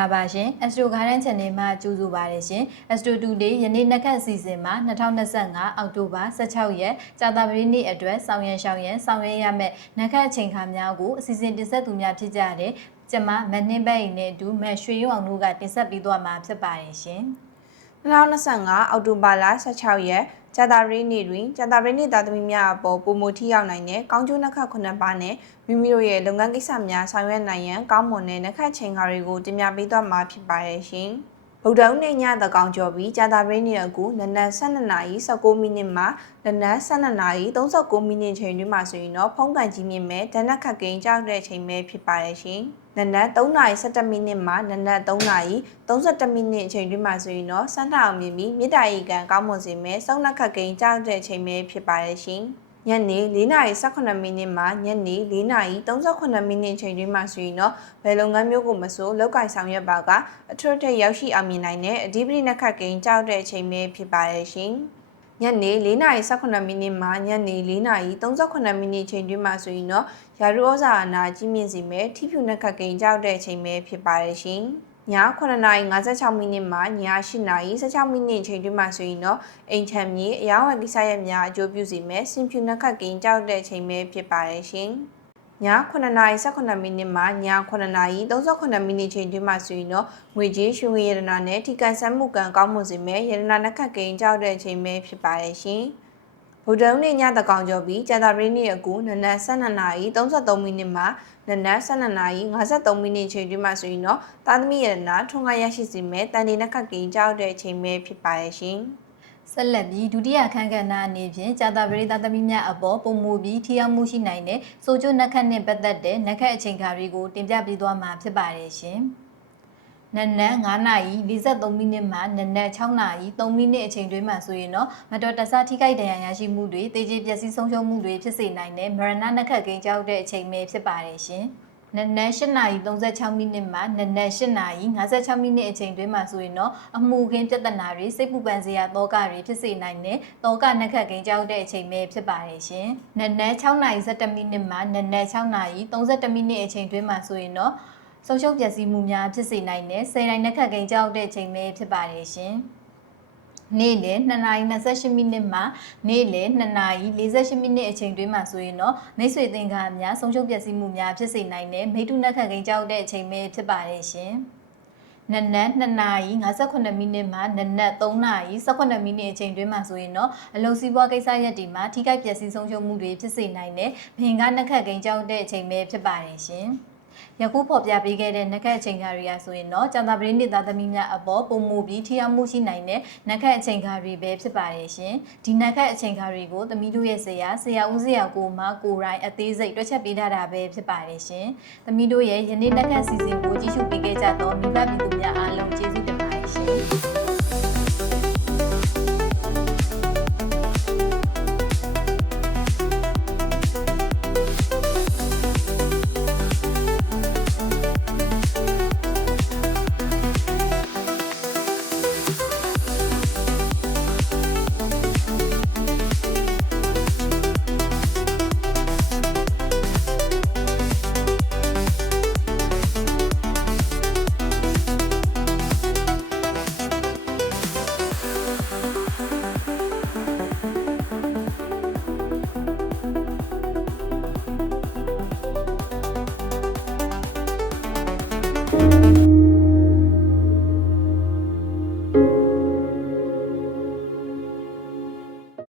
လာပါရှင်။ Astro Garden Channel မှာကြိုဆိုပါရရှင်။ Astro Today ယနေ့နှစ်ခတ်စီစဉ်မှာ2025အောက်တိုဘာ16ရက်ကြာသပတေးနေ့အတွက်ဆောင်ရွက်ရှောင်ရန်ဆောင်ရွက်ရမယ့်နှစ်ခတ်ချိန်ခါများကိုအစီအစဉ်တင်ဆက်သူများဖြစ်ကြတဲ့ကျမမနှင်းဘက်ရင်နဲ့အတူမရွှေရုံအောင်တို့ကတင်ဆက်ပေးသွားမှာဖြစ်ပါတယ်ရှင်။2025အောက်တိုဘာလ16ရက် ကြာသပတေးနေ့တွင်ကြာသပတေးနေ့သားသမီးများအပေါ်ပုံမထီရောက်နိုင်တဲ့ကောင်းကျိုးနှက်ခတ်ခုနှစ်ပါးနဲ့မိမိတို့ရဲ့လုပ်ငန်းကိစ္စများဆောင်ရွက်နိုင်ရန်ကောင်းမွန်တဲ့နှက်ခတ်ချိန်ခါတွေကိုတင်ပြပေးသွားမှာဖြစ်ပါတယ်ရှင်။ ဗုဒ္ဓဦးနေ့ညသကောင်ကျော်ပြီးကြာသပတေးနေ့အကူနနက်12နာရီ19မိနစ်မှနနက်12နာရီ39မိနစ်ချိန်တွင်မှဆိုရင်တော့ဖုံးကန်ကြီးမြင့်မဲ့ဒဏ္ဍခတ်ကိန်းကြောက်တဲ့ချိန်ပဲဖြစ်ပါတယ်ရှင်။နနက်3နာရီ17မိနစ်မှနနက်3နာရီ31မိနစ်အချိန်တွင်မှဆိုရင်တော့စမ်းထအောင်မြင်ပြီးမြေတားရီကန်ကောင်းမွန်စေမဲ့စုံနှက်ခတ်ကိန်းကြောက်တဲ့ချိန်ပဲဖြစ်ပါတယ်ရှင်။ ညနေ4:18မိနစ်မှညနေ4:38မိနစ်ချိန်တွင်မှဆိုရင်တော့ဘယ်လုပ်ငန်းမျိုးကိုမဆိုလောက်ကင်ဆောင်ရွက်ပါကအထွတ်အထိပ်ရောက်ရှိအောင်မြင်နိုင်တဲ့အဓိပတိနှက်ခတ်ကိန်းကြောက်တဲ့အချိန်ပဲဖြစ်ပါတယ်ရှင်။ညနေ4:18မိနစ်မှညနေ4:38မိနစ်ချိန်တွင်မှဆိုရင်တော့ရာထူးဩဇာအာဏာကြီးမြင့်စေမဲ့ထိဖြူနှက်ခတ်ကိန်းကြောက်တဲ့အချိန်ပဲဖြစ်ပါတယ်ရှင်။ည 9:56မိနစ်မှည8:16မိနစ်ချိန်တွင်မှဆိုရင်တော့အိမ်ချမ်းမြေအယောင်းဝယ်ကိစ္စရပ်များအကျိုးပြုစေမဲ့စင်ဖြူနှက်ခတ်ကိန်းကြောက်တဲ့အချိန်ပဲဖြစ်ပါတယ်ရှင်။ည9:18မိနစ်မှည9:38မိနစ်ချိန်တွင်မှဆိုရင်တော့ငွေကြေးရွှေငွေရတနာနဲ့ထိကန်ဆန်းမှုကံကောင်းမွန်စေမဲ့ရတနာနှက်ခတ်ကိန်းကြောက်တဲ့အချိန်ပဲဖြစ်ပါတယ်ရှင်။ ဗုဒ္ဓဦးနေ့ညတကောင်ကျော်ပြီးကြာသပတေးနေ့အကူနနက်12နာရီ33မိနစ်မှနနက်12နာရီ53မိနစ်ချိန်တွင်မှဆိုရင်တော့သားသမီးရတနာထွန်းကားရရှိစေမဲ့တန်တေနှက်ခတ်ကိန်းကြောက်တဲ့အချိန်ပဲဖြစ်ပါရဲ့ရှင်။ဆက်လက်ပြီးဒုတိယခန်းကဏ္ဍအနေဖြင့်ကြာတာပရိသတ်သမီးများအပေါ်ပုံမူပြီးထိရောက်မှုရှိနိုင်တဲ့စိုးကျိုးနှက်ခတ်နှင့်ပတ်သက်တဲ့နှက်ခတ်အချိန်ခါတွေကိုတင်ပြပေးသွားမှာဖြစ်ပါတယ်ရှင်။ နနက်9နာရီ43မိနစ်မှနနက်6နာရီ3မိနစ်အချိန်တွင်းမှာဆိုရင်တော့မတော်တဆထိခိုက်ဒဏ်ရာရရှိမှုတွေတေကျေပျက်စီးဆုံးရှုံးမှုတွေဖြစ်စေနိုင်တဲ့မရဏနှက်ခတ်ကိန်းကြောက်တဲ့အချိန်ပဲဖြစ်ပါတယ်ရှင်။နနက်8နာရီ36မိနစ်မှနနက်8နာရီ56မိနစ်အချိန်တွင်းမှာဆိုရင်တော့အမှုခင်းပြဿနာတွေစိတ်ပူပန်စရာတောကတွေဖြစ်စေနိုင်တဲ့တောကနှက်ခတ်ကိန်းကြောက်တဲ့အချိန်ပဲဖြစ်ပါတယ်ရှင်။နနက်6နာရီ17မိနစ်မှနနက်6နာရီ31မိနစ်အချိန်တွင်းမှာဆိုရင်တော့ ဆုံးရှုံးပျက်စီးမှုများဖြစ်စေနိုင်တဲ့စိတ်တိုင်းနှက်ခတ်ကိန်းကြောက်တဲ့အချိန်ပဲဖြစ်ပါတယ်ရှင်။နေ့လယ်2နာရီ28မိနစ်မှနေ့လယ်2နာရီ48မိနစ်အချိန်တွင်းမှာဆိုရင်တော့မိတ်ဆွေသင်္ကာများဆုံးရှုံးပျက်စီးမှုများဖြစ်စေနိုင်တဲ့မိတုနက်ခတ်ကိန်းကြောက်တဲ့အချိန်ပဲဖြစ်ပါတယ်ရှင်။နနက်2နာရီ58မိနစ်မှနနက်3နာရီ18မိနစ်အချိန်တွင်းမှာဆိုရင်တော့အလုံစီးပွားကိစ္စရပ်တွေမှာထိခိုက်ပျက်စီးဆုံးရှုံးမှုတွေဖြစ်စေနိုင်တဲ့ဘင်္ဂနက်ခတ်ကိန်းကြောက်တဲ့အချိန်ပဲဖြစ်ပါတယ်ရှင်။ ယခုဖော်ပြပေးခဲ့တဲ့နက်ခတ်အချိန်ခါတွေကဆိုရင်တော့ကျန်တာပရင်းနေသားသမီးများအပေါ်ပုံမူပြီးထိရောက်မှုရှိနိုင်တဲ့နက်ခတ်အချိန်ခါတွေပဲဖြစ်ပါတယ်ရှင်။ဒီနက်ခတ်အချိန်ခါတွေကိုသမီးတို့ရဲ့ဆရာဆရာဦးဆရာကိုမကိုရိုင်းအသေးစိတ်တွက်ချက်ပေးထားတာပဲဖြစ်ပါတယ်ရှင်။သမီးတို့ရဲ့ယနေ့နက်ခတ်စီစဉ်ကိုကြည့်ရှုပေးခဲ့ကြတော့မိဘပြည်သူများအားလုံးကျေးဇူး